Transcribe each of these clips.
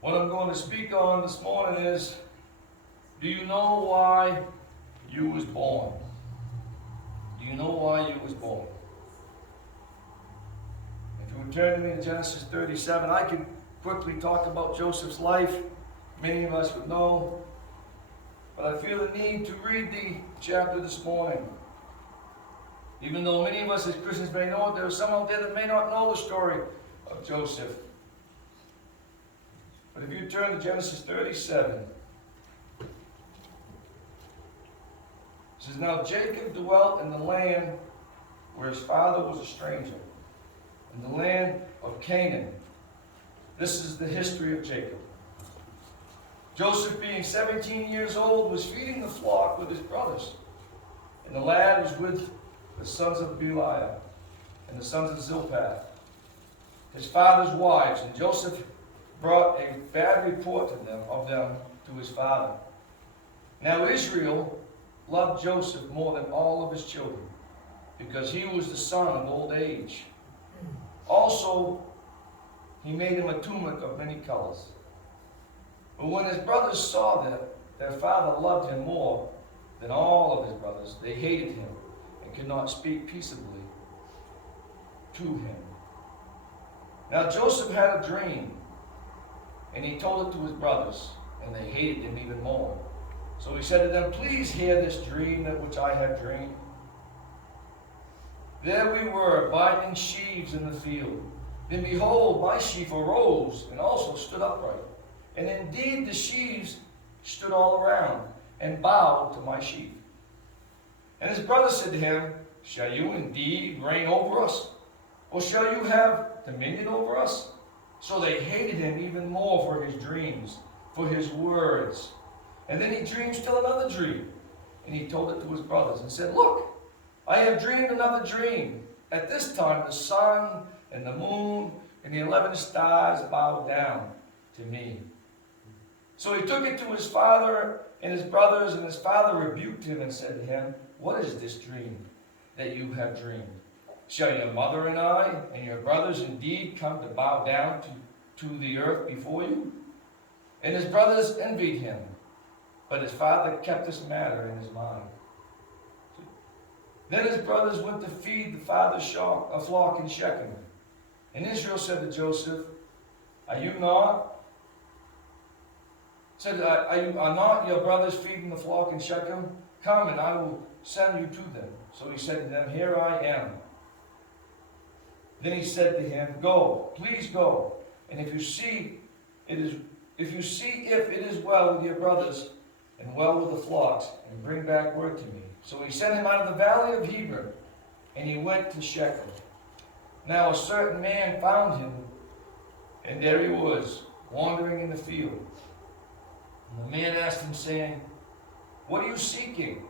What I'm going to speak on this morning is, do you know why you was born? Do you know why you was born? If you would turn to me to Genesis 37, I could quickly talk about Joseph's life. Many of us would know. But I feel the need to read the chapter this morning. Even though many of us as Christians may know it, there are some out there that may not know the story of Joseph. But if you turn to Genesis 37, it says, Now Jacob dwelt in the land where his father was a stranger, in the land of Canaan. This is the history of Jacob. Joseph, being 17 years old, was feeding the flock with his brothers. And the lad was with the sons of Belial and the sons of Zilpah, his father's wives. And Joseph brought a bad report of them to his father. Now Israel loved Joseph more than all of his children, because he was the son of old age. Also, he made him a tunic of many colors. But when his brothers saw that their father loved him more than all of his brothers, they hated him and could not speak peaceably to him. Now Joseph had a dream, and he told it to his brothers, and they hated him even more. So he said to them, Please hear this dream that which I have dreamed. There we were, binding sheaves in the field. Then behold, my sheaf arose and also stood upright. And indeed the sheaves stood all around and bowed to my sheaf. And his brother said to him, Shall you indeed reign over us? Or shall you have dominion over us? So they hated him even more for his dreams, for his words. And then he dreamed still another dream. And he told it to his brothers and said, Look, I have dreamed another dream. At this time the sun and the moon and the 11 stars bowed down to me. So he took it to his father and his brothers, and his father rebuked him and said to him, What is this dream that you have dreamed? Shall your mother and I and your brothers indeed come to bow down to the earth before you? And his brothers envied him, but his father kept this matter in his mind. Then his brothers went to feed the father's flock in Shechem. And Israel said to Joseph, Are not your brothers feeding the flock in Shechem? Come, and I will send you to them. So he said to them, Here I am. Then he said to him, Go, please go. And if you see if it is well with your brothers and well with the flocks, and bring back word to me. So he sent him out of the valley of Hebron, and he went to Shechem. Now a certain man found him, and there he was, wandering in the field. And the man asked him, saying, What are you seeking?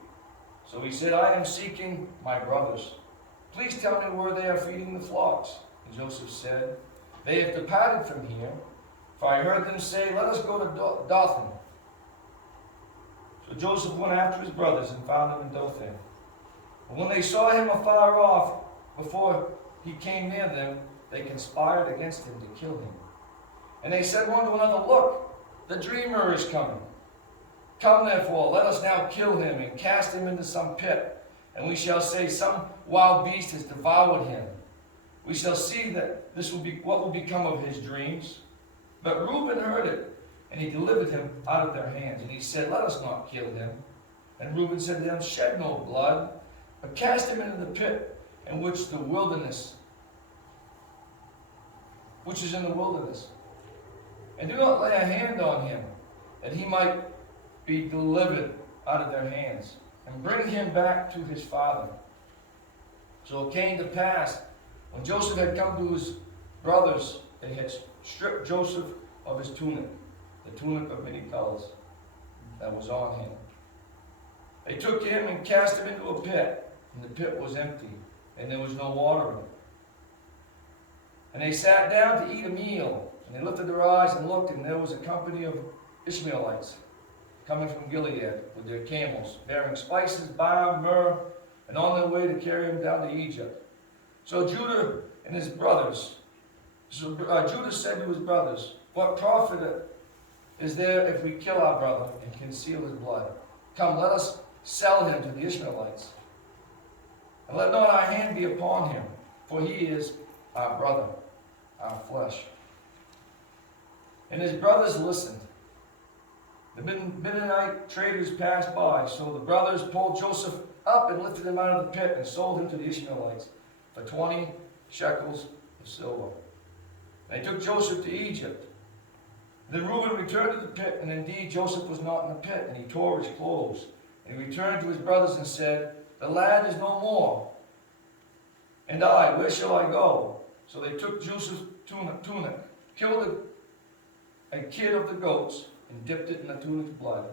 So he said, I am seeking my brothers. Please tell me where they are feeding the flocks. And Joseph said, They have departed from here, for I heard them say, Let us go to Dothan. So Joseph went after his brothers and found them in Dothan. But when they saw him afar off, before he came near them, they conspired against him to kill him. And they said one to another, Look, the dreamer is coming. Come therefore, let us now kill him and cast him into some pit. And we shall say, Some wild beast has devoured him. We shall see that what will become of his dreams. But Reuben heard it, and he delivered him out of their hands. And he said, Let us not kill him. And Reuben said to them, Shed no blood, but cast him into the pit in which is in the wilderness. And do not lay a hand on him, that he might be delivered out of their hands, and bring him back to his father. So it came to pass, when Joseph had come to his brothers, they had stripped Joseph of his tunic, the tunic of many colors that was on him. They took him and cast him into a pit, and the pit was empty, and there was no water in it. And they sat down to eat a meal, and they lifted their eyes and looked, and there was a company of Ishmaelites coming from Gilead with their camels, bearing spices, balm, myrrh, and on their way to carry him down to Egypt. So Judah said to his brothers, What profiteth is there if we kill our brother and conceal his blood? Come, let us sell him to the Ishmaelites. And let not our hand be upon him, for he is our brother, our flesh. And his brothers listened. The Midianite traders passed by, so the brothers pulled Joseph up and lifted him out of the pit and sold him to the Ishmaelites for 20 shekels of silver. They took Joseph to Egypt. Then Reuben returned to the pit, and indeed Joseph was not in the pit, and he tore his clothes. And he returned to his brothers and said, the lad is no more. And I, where shall I go? So they took Joseph's tunic, killed a kid of the goats, and dipped it in the tunic's blood.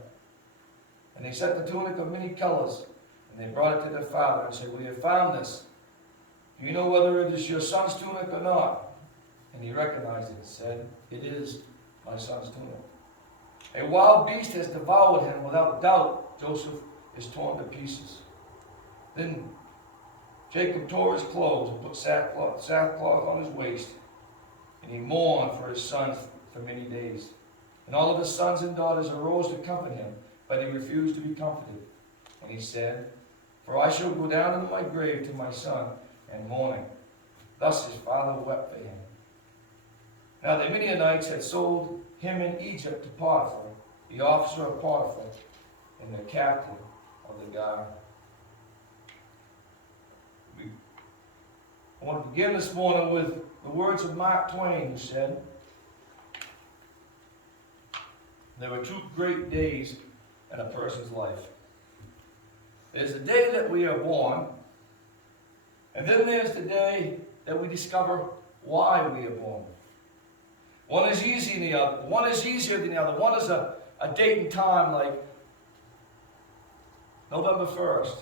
And they set the tunic of many colors, and they brought it to their father and said, we have found this. Do you know whether it is your son's tunic or not? And he recognized it and said, it is my son's tunic. A wild beast has devoured him. Without doubt, Joseph is torn to pieces. Then Jacob tore his clothes and put sackcloth on his waist, and he mourned for his sons for many days. And all of his sons and daughters arose to comfort him, but he refused to be comforted. And he said, for I shall go down into my grave to my son and mourning. Thus his father wept for him. Now the Midianites had sold him in Egypt to Potiphar, the officer of Potiphar, and the captain of the guard. I want to begin this morning with the words of Mark Twain, who said, there are two great days in a person's life. There's the day that we are born, and then there's the day that we discover why we are born. One is easy than the other. One is easier than the other. One is a date and time like November 1st,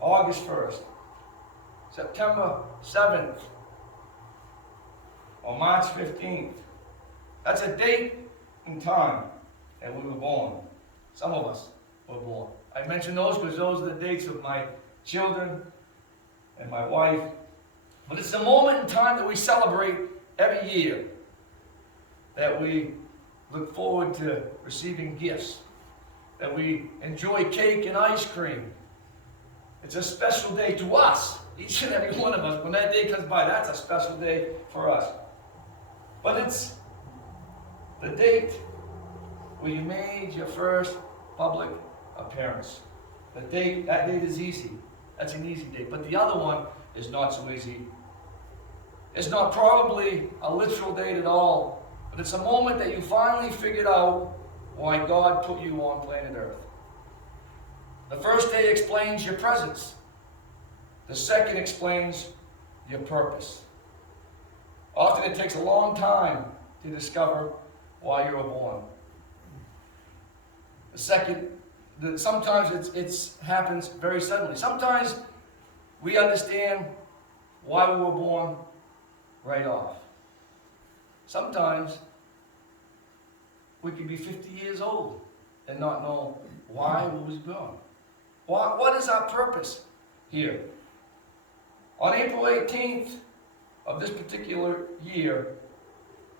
August 1st, September 7th, or March 15th. That's a date and time that we were born. Some of us were born. I mention those because those are the dates of my children and my wife. But it's the moment in time that we celebrate every year, that we look forward to receiving gifts, that we enjoy cake and ice cream. It's a special day to us, each and every one of us. When that day comes by, that's a special day for us. But it's the date where you made your first public appearance. That date is easy. That's an easy date. But the other one is not so easy. It's not probably a literal date at all, but it's a moment that you finally figured out why God put you on planet Earth. The first day explains your presence. The second explains your purpose. Often it takes a long time to discover why you were born. The second, sometimes it happens very suddenly. Sometimes we understand why we were born right off. Sometimes we could be 50 years old and not know why we was born. What is our purpose here? On April 18th of this particular year,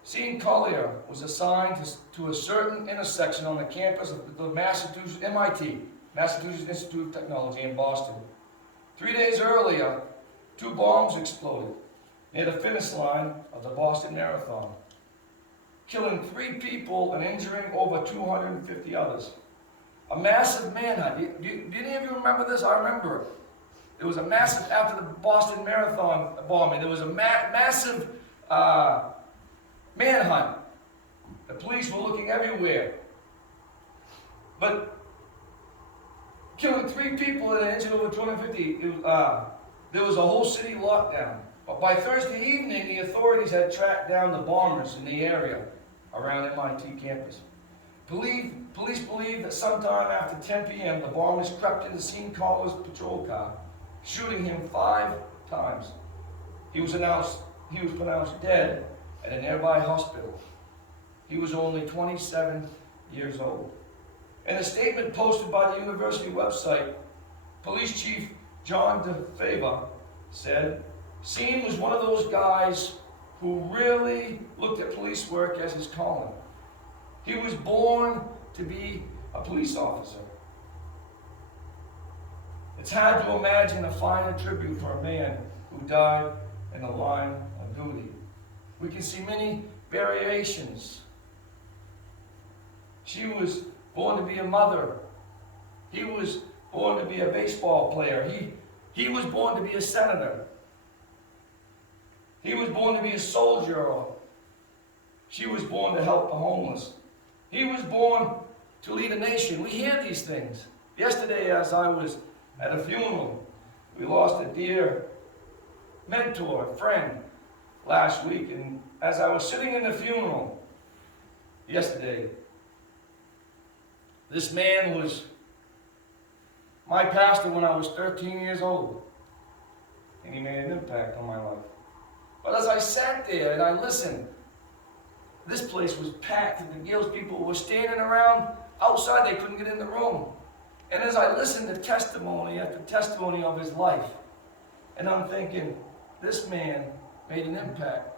Sean Collier was assigned to a certain intersection on the campus of the MIT, Massachusetts Institute of Technology in Boston. 3 days earlier, 2 bombs exploded near the finish line of the Boston Marathon, killing 3 people and injuring over 250 others. A massive manhunt. Do any of you remember this? I remember it. There was a massive, after the Boston Marathon bombing, there was a massive manhunt. The police were looking everywhere. But killing 3 people and injured over 250, there was a whole city lockdown. But by Thursday evening, the authorities had tracked down the bombers in the area around MIT campus. Police believe that sometime after 10 p.m., the bombers crept into Sean Collier's patrol car, shooting him 5 times. He was pronounced dead at a nearby hospital. He was only 27 years old. In a statement posted by the university website, Police Chief John DeFava said, Sean was one of those guys who really looked at police work as his calling. He was born to be a police officer. It's hard to imagine a finer tribute for a man who died in the line of duty. We can see many variations. She was born to be a mother. He was born to be a baseball player. He was born to be a senator. He was born to be a soldier. Or she was born to help the homeless. He was born to lead a nation. We hear these things. Yesterday, as I was at a funeral, we lost a dear mentor, friend, last week. And as I was sitting in the funeral yesterday, this man was my pastor when I was 13 years old. And he made an impact on my life. But as I sat there and I listened, this place was packed to the gills. People were standing around outside. They couldn't get in the room. And as I listened to testimony after testimony of his life, and I'm thinking, this man made an impact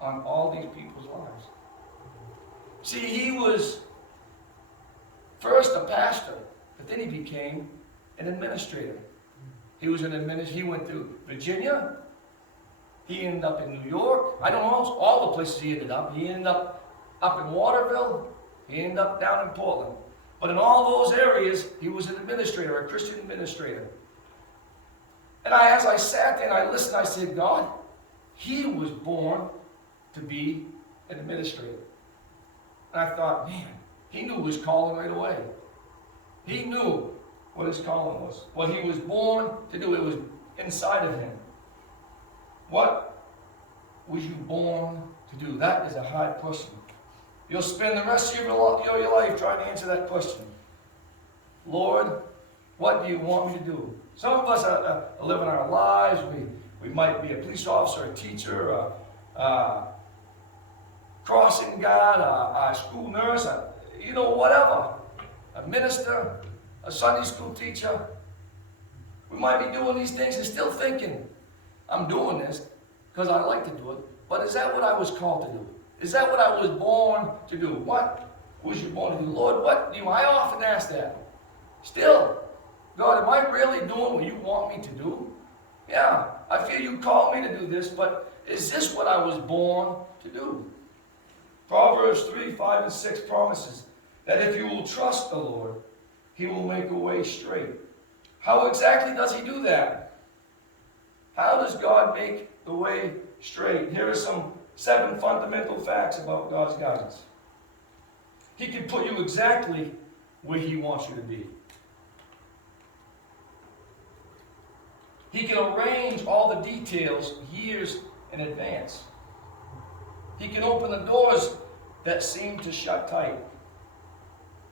on all these people's lives. See, he was first a pastor, but then he became an administrator. He was an administrator. He went to Virginia. He ended up in New York. I don't know all the places he ended up. He ended up in Waterville. He ended up down in Portland. But in all those areas, he was an administrator, a Christian administrator. And as I sat there and I listened, I said, God, he was born to be an administrator. And I thought, man, he knew his calling right away. He knew what his calling was, what he was born to do. It was inside of him. What was you born to do? That is a hard question. You'll spend the rest of your life trying to answer that question. Lord, what do you want me to do? Some of us are living our lives. We might be a police officer, a teacher, a crossing guard, a school nurse, whatever. A minister, a Sunday school teacher. We might be doing these things and still thinking, I'm doing this because I like to do it. But is that what I was called to do? Is that what I was born to do? What was you born to do? Lord, what do you? I often ask that. Still, God, am I really doing what you want me to do? Yeah, I feel you called me to do this, but is this what I was born to do? Proverbs 3, 5, and 6 promises that if you will trust the Lord, he will make a way straight. How exactly does he do that? How does God make the way straight? Here are some 7 fundamental facts about God's guidance. He can put you exactly where he wants you to be. He can arrange all the details years in advance. He can open the doors that seem to shut tight.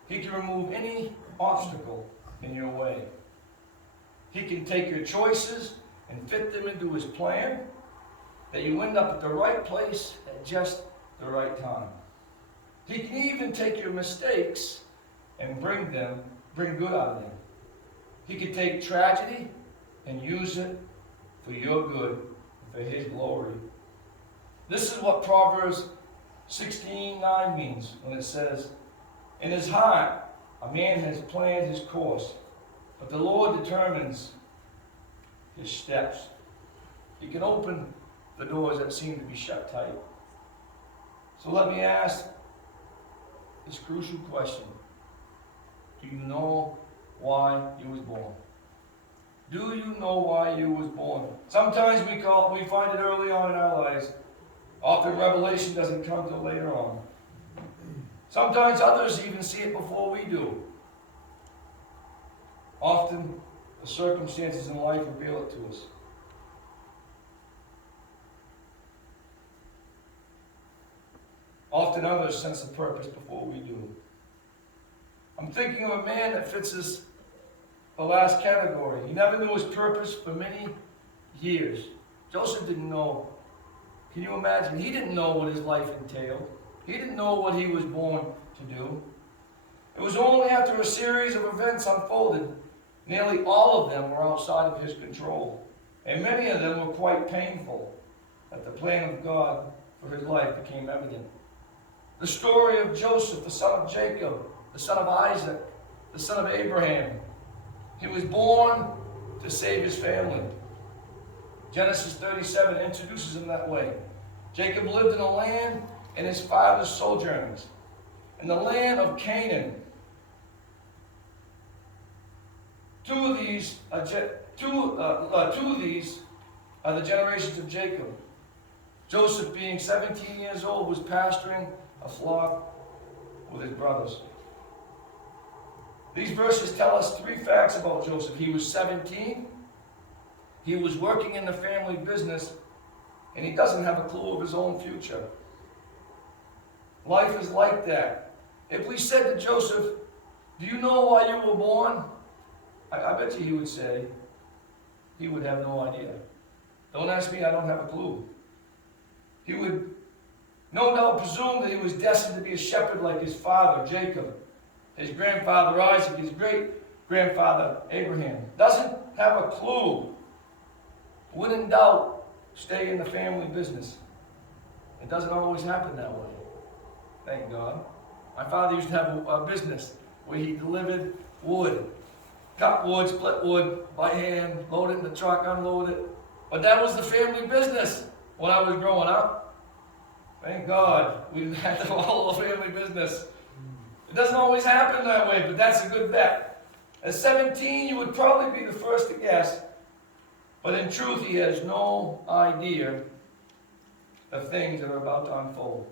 He can remove any obstacle in your way. He can take your choices and fit them into his plan, that you end up at the right place at just the right time. He can even take your mistakes and bring good out of them. He can take tragedy and use it for your good, for his glory. This is what Proverbs 16:9 means when it says, in his heart a man has planned his course, but the Lord determines his steps. He can open the doors that seem to be shut tight. So let me ask this crucial question. Do you know why you was born? Do you know why you was born? Sometimes we find it early on in our lives. Often revelation doesn't come till later on. Sometimes others even see it before we do. Often the circumstances in life reveal it to us. Often others sense the purpose before we do. I'm thinking of a man that fits the last category. He never knew his purpose for many years. Joseph didn't know. Can you imagine? He didn't know what his life entailed. He didn't know what he was born to do. It was only after a series of events unfolded, nearly all of them were outside of his control, and many of them were quite painful, that the plan of God for his life became evident. The story of Joseph, the son of Jacob, the son of Isaac, the son of Abraham. He was born to save his family. Genesis 37 introduces him that way. Jacob lived in a land in his father's sojournings, in the land of Canaan. Two of these are the generations of Jacob. Joseph, being 17 years old, was pasturing a flock with his brothers. These verses tell us three facts about Joseph. He was 17, he was working in the family business, and he doesn't have a clue of his own future. Life is like that. If we said to Joseph, do you know why you were born? I bet you he would say, he would have no idea. Don't ask me, I don't have a clue. He would no doubt presume that he was destined to be a shepherd like his father, Jacob, his grandfather, Isaac, his great-grandfather, Abraham. Doesn't have a clue. When in doubt, stay in the family business. It doesn't always happen that way. Thank God. My father used to have a business where he delivered wood. Cut wood, split wood by hand, load it in the truck, unload it. But that was the family business when I was growing up. Thank God we had to follow the family business. It doesn't always happen that way, but that's a good bet. At 17, you would probably be the first to guess, but in truth, he has no idea of things that are about to unfold.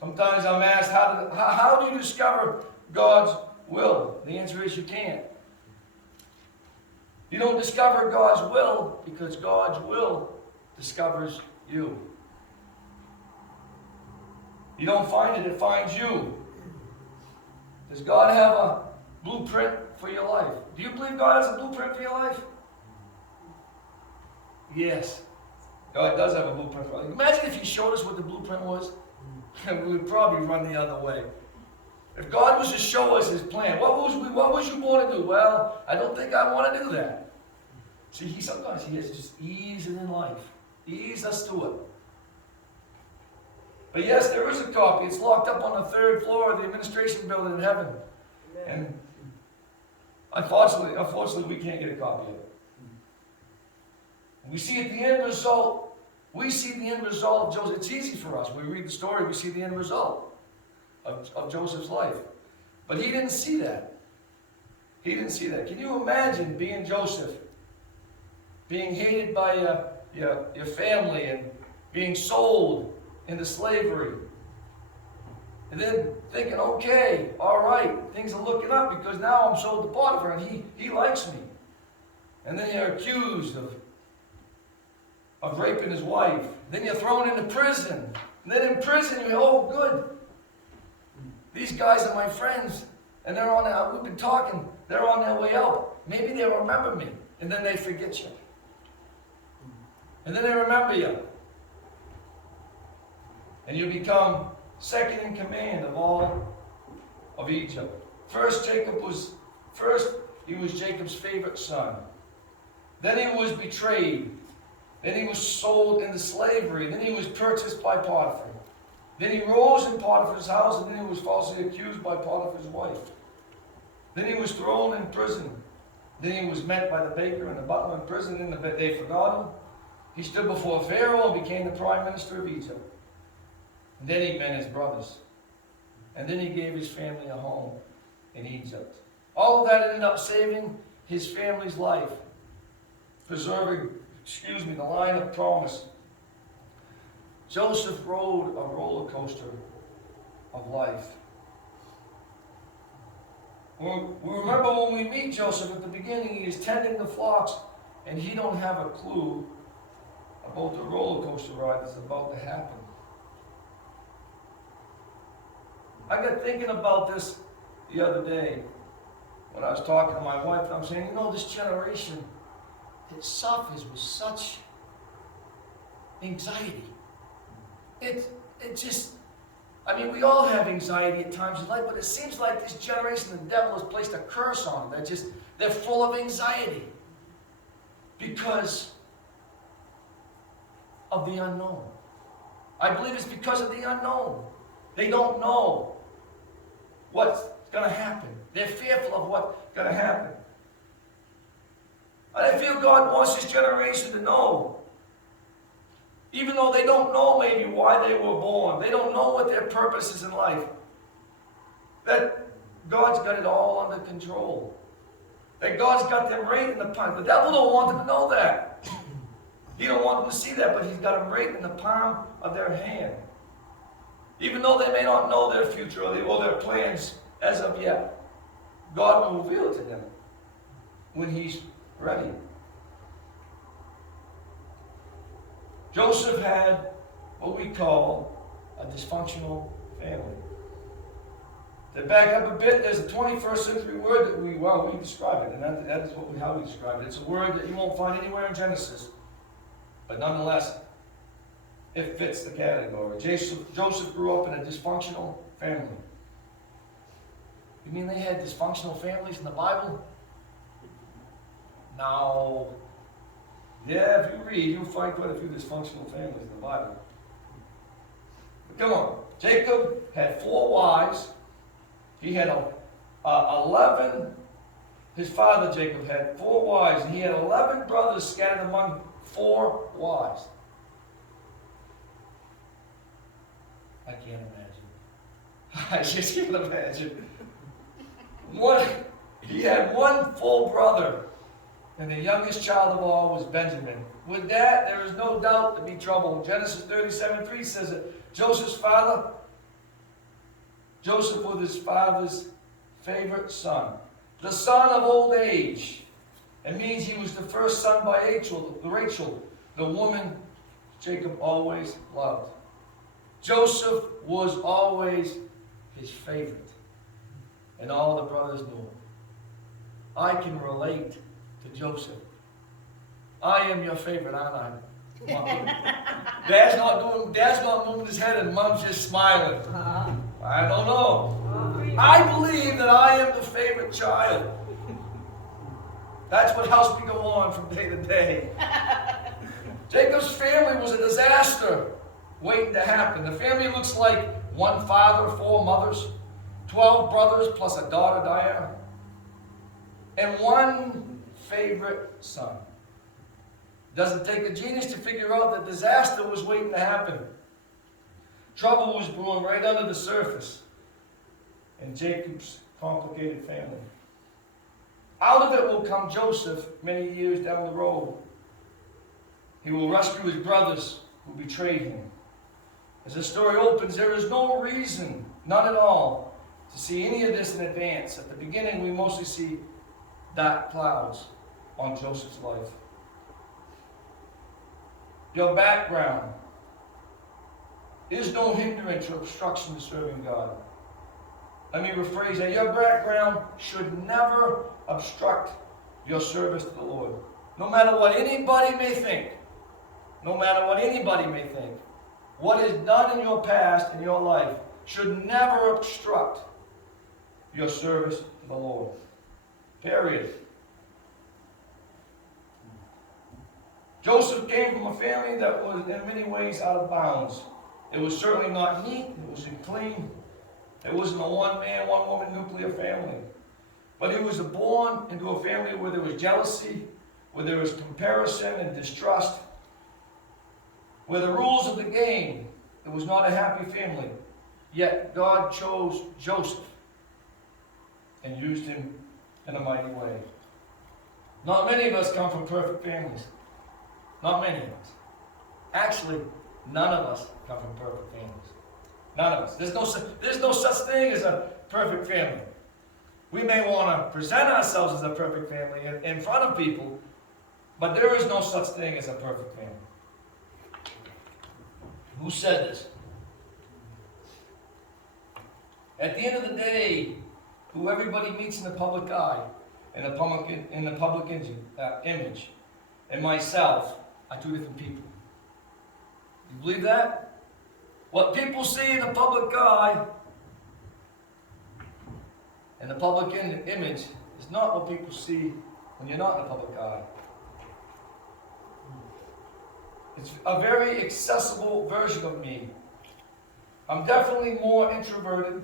Sometimes I'm asked, how do you discover God's will? The answer is you can't. You don't discover God's will because God's will discovers you. You don't find it, it finds you. Does God have a blueprint for your life? Do you believe God has a blueprint for your life? Yes. God does have a blueprint for your life. Imagine if He showed us what the blueprint was. We would probably run the other way. If God was to show us His plan, what was you born to do? Well, I don't think I want to do that. See, sometimes He has to just ease it in life. Ease us to it. But yes, there is a copy. It's locked up on the 3rd floor of the administration building in heaven. Amen. And unfortunately, we can't get a copy of it. We see at the end result, of Joseph. It's easy for us. We read the story, we see the end result of Joseph's life. But he didn't see that. He didn't see that. Can you imagine being Joseph, being hated by your family and being sold into slavery? And then thinking, okay, all right, things are looking up because now I'm sold to Potiphar and he likes me. And then you're accused of raping his wife. Then you're thrown into prison. And then in prison you go, oh good, these guys are my friends. And they're on we've been talking, they're on their way out. Maybe they'll remember me. And then they forget you. And then they remember you. And you become second in command of all of Egypt. First, he was Jacob's favorite son. Then he was betrayed. Then he was sold into slavery. Then he was purchased by Potiphar. Then he rose in Potiphar's house, and then he was falsely accused by Potiphar's wife. Then he was thrown in prison. Then he was met by the baker and the butler in prison, and they forgot him. He stood before Pharaoh and became the prime minister of Egypt. And then he met his brothers. And then he gave his family a home in Egypt. All of that ended up saving his family's life, preserving, the line of promise. Joseph rode a roller coaster of life. We remember when we meet Joseph at the beginning, he is tending the flocks, and he don't have a clue about the roller coaster ride that's about to happen. I got thinking about this the other day when I was talking to my wife. I'm saying, this generation, it suffers with such anxiety. It just, we all have anxiety at times in life, but it seems like this generation, the devil has placed a curse on them. They're full of anxiety because of the unknown. I believe it's because of the unknown. They don't know what's going to happen. They're fearful of what's going to happen. And I feel God wants His generation to know, even though they don't know maybe why they were born, they don't know what their purpose is in life, that God's got it all under control. That God's got them right in the palm. The devil don't want them to know that. He don't want them to see that, but he's got them right in the palm of their hand. Even though they may not know their future or their plans as of yet, God will reveal it to them when He's ready. Joseph had what we call a dysfunctional family. To back up a bit, there's a 21st century word that we describe it, and that is how we describe it. It's a word that you won't find anywhere in Genesis, but nonetheless, it fits the category. Joseph grew up in a dysfunctional family. You mean they had dysfunctional families in the Bible? No. Yeah, if you read, you'll find quite a few dysfunctional families in the Bible. But come on. Jacob had 4 wives. He had 11. His father Jacob had 4 wives, and he had 11 brothers scattered among 4 wives. I can't imagine. I just can't imagine. He had 1 full brother, and the youngest child of all was Benjamin. With that, there is no doubt to be trouble. Genesis 37:3 says that Joseph was his father's favorite son, the son of old age. It means he was the first son by Rachel, the woman Jacob always loved. Joseph was always his favorite, and all the brothers knew it. I can relate to Joseph. I am your favorite, aren't I? Dad's not moving his head, and Mom's just smiling. I don't know. I believe that I am the favorite child. That's what helps me go on from day to day. Jacob's family was a disaster waiting to happen. The family looks like 1 father, 4 mothers, 12 brothers plus a daughter, Diana, and 1 favorite son. Doesn't take a genius to figure out that disaster was waiting to happen. Trouble was brewing right under the surface in Jacob's complicated family. Out of it will come Joseph many years down the road. He will rescue his brothers who betrayed him. As the story opens, there is no reason, none at all, to see any of this in advance. At the beginning, we mostly see dark clouds on Joseph's life. Your background is no hindrance or obstruction to serving God. Let me rephrase that. Your background should never obstruct your service to the Lord. No matter what anybody may think, what is done in your past, in your life, should never obstruct your service to the Lord. Period. Joseph came from a family that was in many ways out of bounds. It was certainly not neat. It wasn't clean. It wasn't a one-man, one-woman nuclear family. But he was born into a family where there was jealousy, where there was comparison and distrust, where the rules of the game, it was not a happy family. Yet God chose Joseph and used him in a mighty way. Not many of us come from perfect families. Not many of us. Actually, none of us come from perfect families. None of us. There's no such thing as a perfect family. We may want to present ourselves as a perfect family in front of people, but there is no such thing as a perfect family. Who said this? At the end of the day, who everybody meets in the public eye, in the public image, and myself, are 2 different people. You believe that? What people see in the public eye and the public image is not what people see when you're not in the public eye. It's a very accessible version of me. I'm definitely more introverted.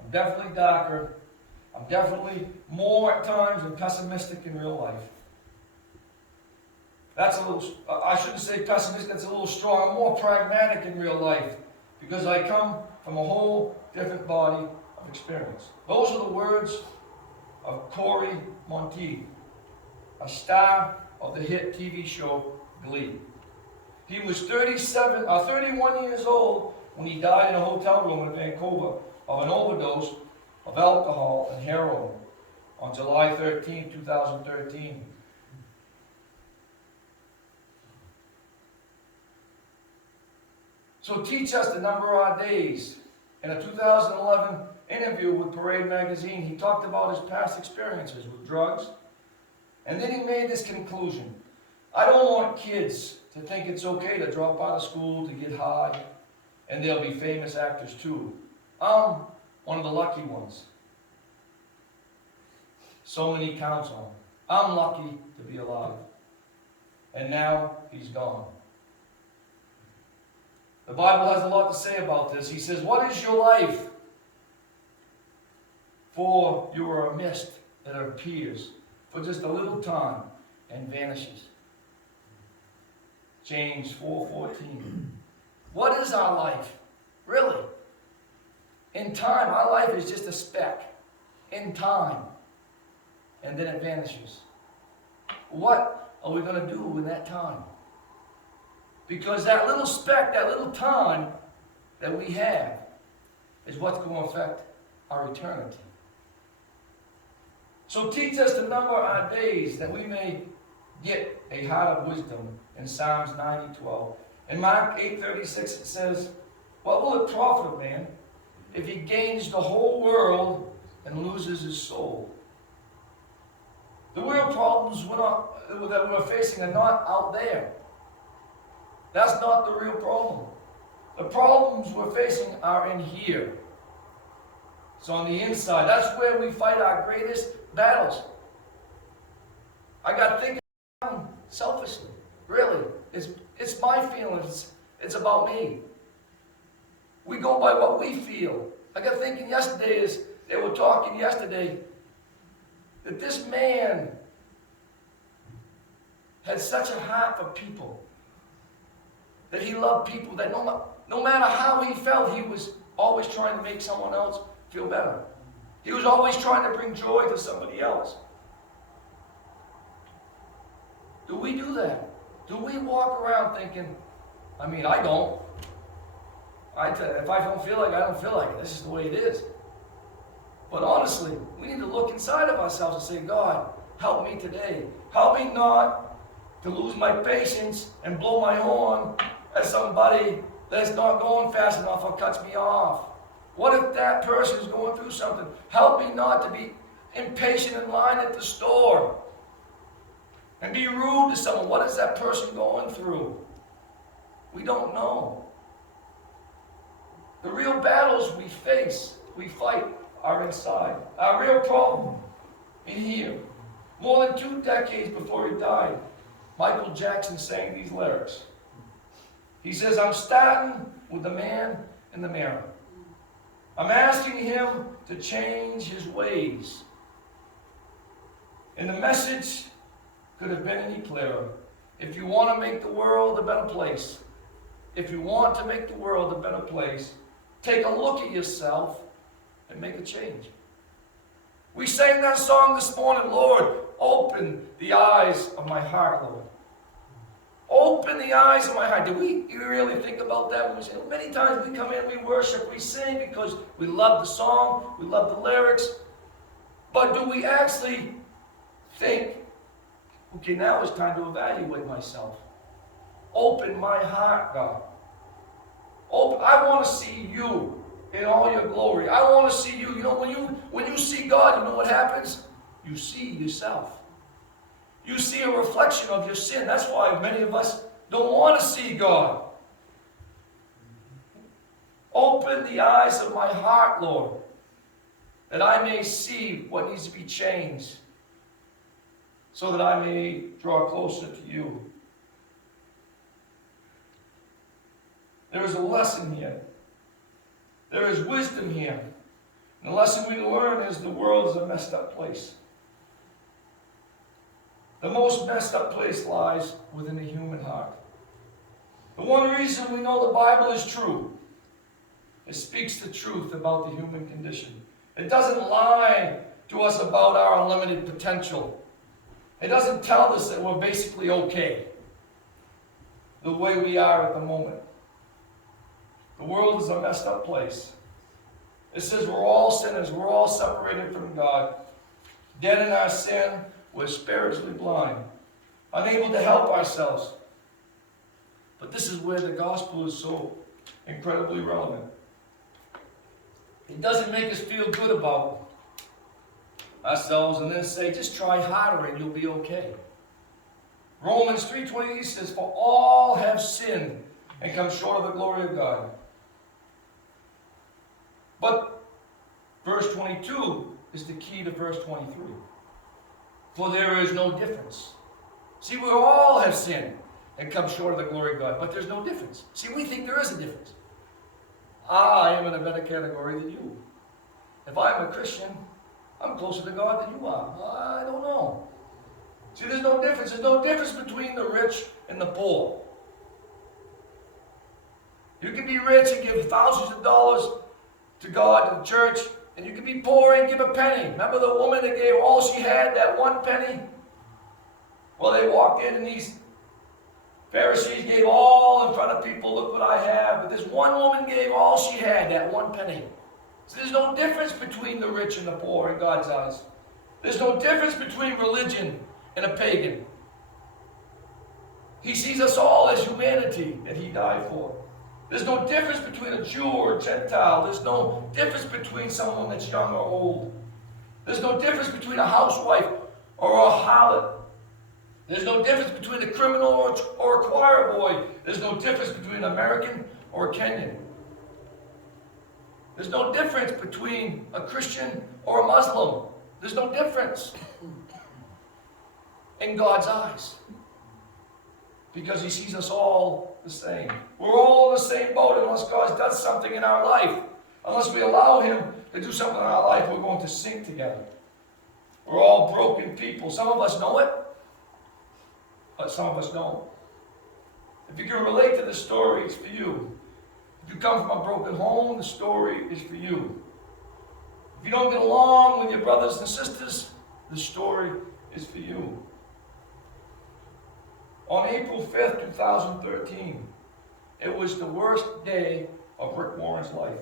I'm definitely darker. I'm definitely more at times and pessimistic in real life. That's a little, I shouldn't say pessimistic, that's a little strong. I'm more pragmatic in real life because I come from a whole different body of experience. Those are the words of Corey Monteith, a star of the hit TV show Glee. He was 31 years old when he died in a hotel room in Vancouver of an overdose of alcohol and heroin on July 13, 2013. So teach us to number our days. In a 2011 interview with Parade magazine, he talked about his past experiences with drugs, and then he made this conclusion. I don't want kids to think it's okay to drop out of school, to get high, and they'll be famous actors too. I'm one of the lucky ones. So many counts on. I'm lucky to be alive. And now he's gone. The Bible has a lot to say about this. He says, what is your life? For you are a mist that appears for just a little time and vanishes. James 4:14. What is our life? Really? In time, our life is just a speck. In time. And then it vanishes. What are we going to do in that time? Because that little speck, that little time that we have is what's going to affect our eternity. So teach us to number our days that we may get a heart of wisdom in Psalms 90:12. In Mark 8:36 it says, what will it profit a man if he gains the whole world and loses his soul? The real problems that we're facing are not out there. That's not the real problem. The problems we're facing are in here. It's on the inside. That's where we fight our greatest battles. I got thinking selfishly. Really. It's my feelings. It's about me. We go by what we feel. I got thinking yesterday as they were talking yesterday that this man had such a heart for people. That he loved people, that no matter how he felt, he was always trying to make someone else feel better. He was always trying to bring joy to somebody else. Do we do that? Do we walk around thinking, I mean, I don't. If I don't feel like it, I don't feel like it. This is the way it is. But honestly, we need to look inside of ourselves and say, God, help me today. Help me not to lose my patience and blow my horn at somebody that's not going fast enough or cuts me off. What if that person is going through something? Help me not to be impatient in line at the store and be rude to someone. What is that person going through? We don't know. The real battles we face, we fight, are inside. Our real problem in here. More than 2 decades before he died, Michael Jackson sang these lyrics. He says, I'm starting with the man in the mirror. I'm asking him to change his ways. And the message could have been any clearer. If you want to make the world a better place, if you want to make the world a better place, take a look at yourself and make a change. We sang that song this morning, Lord, open the eyes of my heart, Lord. Open the eyes of my heart. Do we really think about that when we say, many times we come in, we worship, we sing because we love the song, we love the lyrics. But do we actually think, okay, now it's time to evaluate myself. Open my heart, God. I want to see you in all your glory. I want to see you. You know, when you see God, you know what happens? You see yourself. You see a reflection of your sin. That's why many of us don't want to see God. Open the eyes of my heart, Lord, that I may see what needs to be changed, so that I may draw closer to you. There is a lesson here There is wisdom here. And the lesson we learn is the world is a messed up place. The most messed up place lies within the human heart. The one reason we know the Bible is true, it speaks the truth about the human condition. It doesn't lie to us about our unlimited potential. It doesn't tell us that we're basically okay the way we are at the moment. The world is a messed up place. It says we're all sinners. We're all separated from God. Dead in our sin. We're spiritually blind. Unable to help ourselves. But this is where the gospel is so incredibly relevant. It doesn't make us feel good about ourselves and then say, just try harder and you'll be okay. Romans 3:28 says, for all have sinned and come short of the glory of God. But verse 22 is the key to verse 23. For there is no difference. See, we all have sinned and come short of the glory of God, but there's no difference. See, we think there is a difference. I am in a better category than you. If I'm a Christian, I'm closer to God than you are. I don't know. See, there's no difference. There's no difference between the rich and the poor. You can be rich and give thousands of dollars to God, to the church, and you can be poor and give a penny. Remember the woman that gave all she had, that one penny? Well, they walked in and these Pharisees gave all in front of people, look what I have. But this one woman gave all she had, that one penny. So there's no difference between the rich and the poor in God's eyes. There's no difference between religion and a pagan. He sees us all as humanity that he died for. There's no difference between a Jew or a Gentile. There's no difference between someone that's young or old. There's no difference between a housewife or a harlot. There's no difference between a criminal or a choir boy. There's no difference between an American or a Kenyan. There's no difference between a Christian or a Muslim. There's no difference in God's eyes. Because he sees us all the same. We're all in the same boat unless God does something in our life. Unless we allow him to do something in our life, we're going to sink together. We're all broken people. Some of us know it, but some of us don't. If you can relate to the story, it's for you. If you come from a broken home, the story is for you. If you don't get along with your brothers and sisters, the story is for you. On April 5th, 2013, it was the worst day of Rick Warren's life.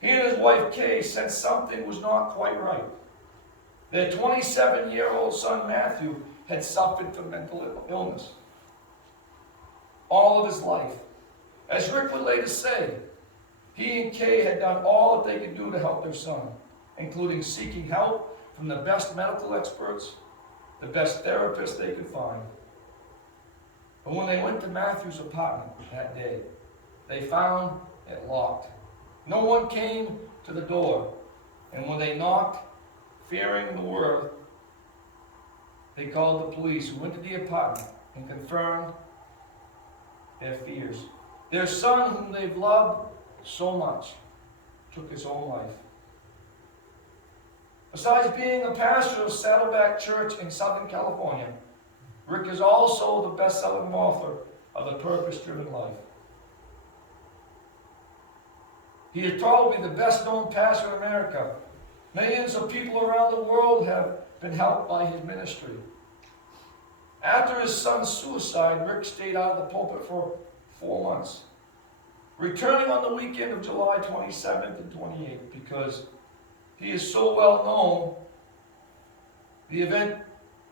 He and his wife Kay sensed something was not quite right. Their 27-year-old son Matthew had suffered from mental illness all of his life. As Rick would later say, he and Kay had done all that they could do to help their son, including seeking help from the best medical experts, the best therapists they could find. But when they went to Matthew's apartment that day, they found it locked. No one came to the door, and when they knocked, fearing the word, they called the police, who went to the apartment and confirmed their fears. Their son, whom they've loved so much, took his own life. Besides being a pastor of Saddleback Church in Southern California, Rick is also the best-selling author of The Purpose-Driven Life. He is probably the best-known pastor in America. Millions of people around the world have been helped by his ministry. After his son's suicide, Rick stayed out of the pulpit for 4 months, returning on the weekend of July 27th and 28th because he is so well known. The event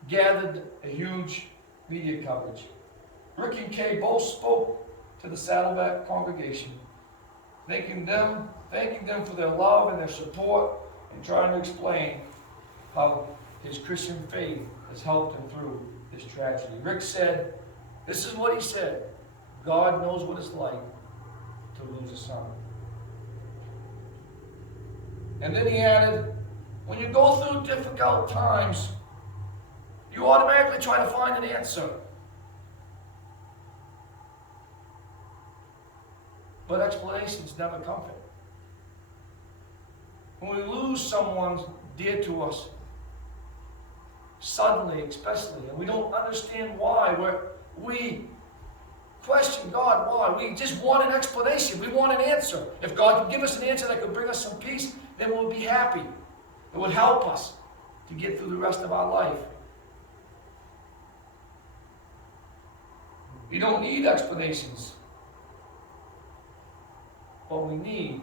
gathered a huge media coverage. Rick and Kay both spoke to the Saddleback congregation, thanking them for their love and their support, and trying to explain how his Christian faith has helped him through this tragedy. Rick said, this is what he said: God knows what it's like to lose a son. And then he added, when you go through difficult times, you automatically try to find an answer. But explanations never comfort. When we lose someone dear to us, suddenly especially, and we don't understand why, we question God why. We just want an explanation. We want an answer. If God could give us an answer that could bring us some peace, then we'll be happy. It would help us to get through the rest of our life. You don't need explanations. What we need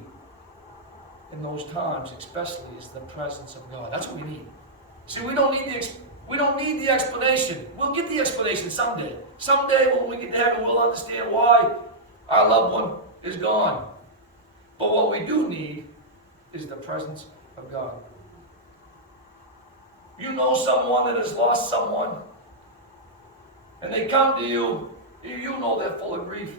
in those times especially is the presence of God. That's what we need. See, we don't need the explanation. We'll get the explanation someday. Someday when we get to heaven, we'll understand why our loved one is gone. But what we do need is the presence of God. You know someone that has lost someone, and they come to you, you know they're full of grief.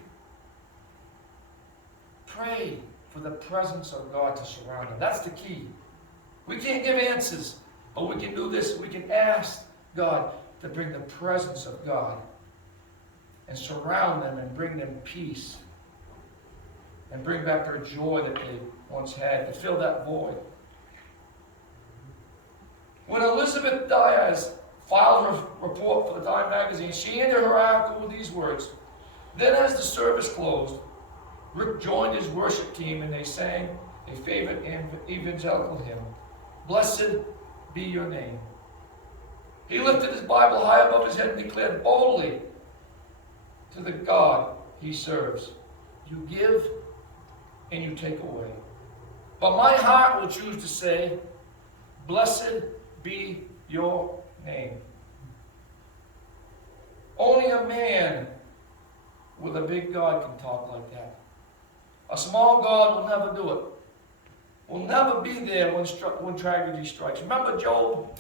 Pray for the presence of God to surround them. That's the key. We can't give answers, but we can do this. We can ask God to bring the presence of God and surround them and bring them peace and bring back their joy that they once had, to fill that void. When Elizabeth Diaz filed her report for the Time magazine, she ended her article with these words: "Then as the service closed, Rick joined his worship team and they sang a favorite evangelical hymn, 'Blessed be your name.' He lifted his Bible high above his head and declared boldly to the God he serves, 'You give and you take away. But my heart will choose to say, blessed be your name.'" Only a man with a big God can talk like that. A small God will never do it. Will never be there when tragedy strikes. Remember Job?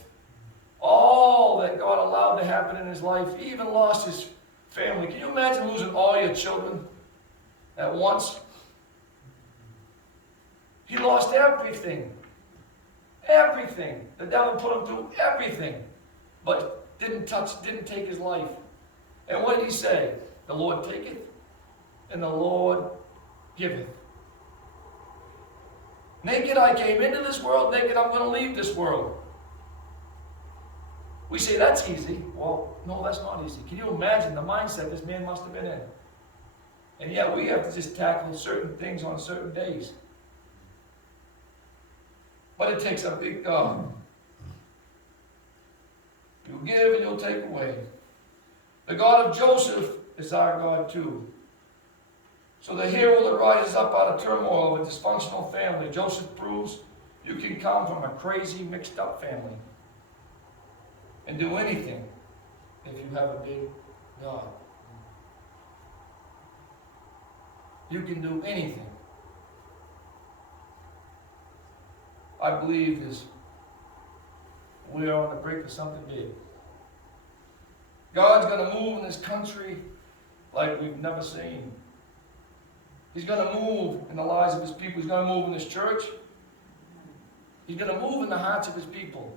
All that God allowed to happen in his life. He even lost his family. Can you imagine losing all your children at once? He lost everything. Everything. The devil put him through everything, but didn't take his life. And what did he say? The Lord taketh, and the Lord giveth. Naked I came into this world, naked I'm going to leave this world. We say that's easy. Well, no, that's not easy. Can you imagine the mindset this man must have been in? And yet we have to just tackle certain things on certain days. But it takes a big God. You'll give and you'll take away. The God of Joseph is our God too. So the hero that rises up out of turmoil of a dysfunctional family, Joseph proves you can come from a crazy, mixed up family and do anything if you have a big God. You can do anything. I believe we are on the brink of something big. God's going to move in this country like we've never seen. He's going to move in the lives of his people. He's going to move in this church. He's going to move in the hearts of his people.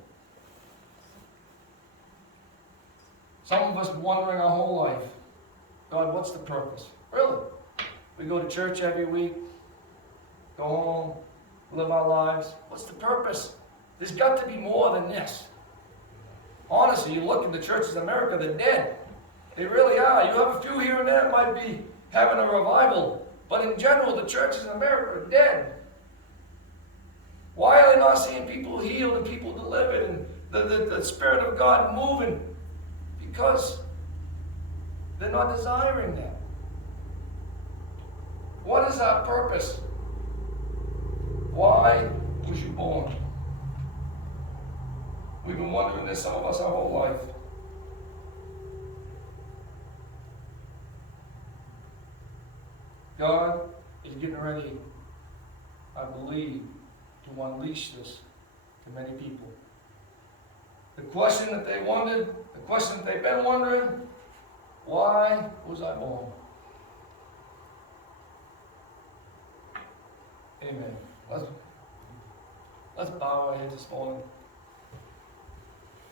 Some of us wondering our whole life, God, what's the purpose? Really? We go to church every week, go home, live our lives. What's the purpose? There's got to be more than this. Honestly, you look in the churches in America, they're dead. They really are. You have a few here and there that might be having a revival. But in general, the churches in America are dead. Why are they not seeing people healed and people delivered and the Spirit of God moving? Because they're not desiring that. What is our purpose? Why was you born? We've been wondering this, some of us, our whole life. God is getting ready, I believe, to unleash this to many people. The question that they wondered, the question that they've been wondering, why was I born? Amen. Let's bow our heads this morning.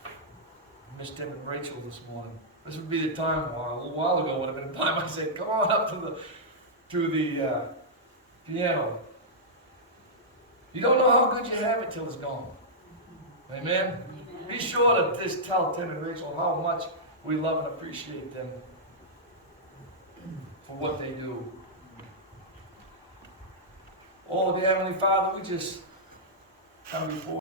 I missed Tim and Rachel this morning. This would be the time, a little while ago would have been the time I said, come on up to the piano. You don't know how good you have it till it's gone. Amen? Be sure to just tell Tim and Rachel how much we love and appreciate them for what they do. Oh, dear Heavenly Father, we just come before